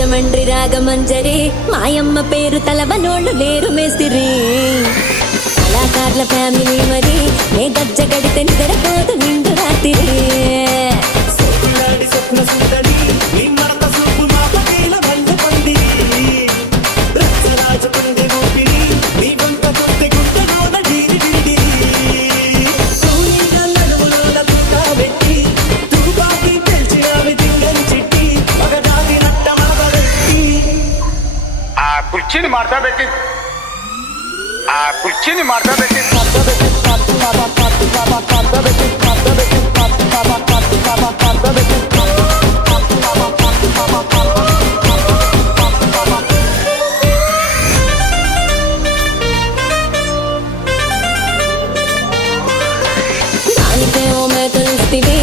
రాజమండ్రి రాగమంజరి మాయమ్మ పేరు తలవనోళ్ళు లేరు మేస్తిరి కళాకారుల ఫ్యామిలీ మరి నే గజ్జ గడితే నిద్రపోదు నిండు రాత్రి స్వప్న సుందరి నీ మరత సూపు మాపకేల బండ పంది రచ్చరాజ పంది ఊపిరి నీ వంక కొద్ది గుంటలోన డీరి డీరి తూనీగా నడుములోన తూకా పెట్టి తూపాకి పెంచినావి దింగని చిట్టి మగడాలి నట్ట మరదలెట్టి ఆ కుర్చీని మార్చబెట్టి దానికేమో మేకలిస్తివి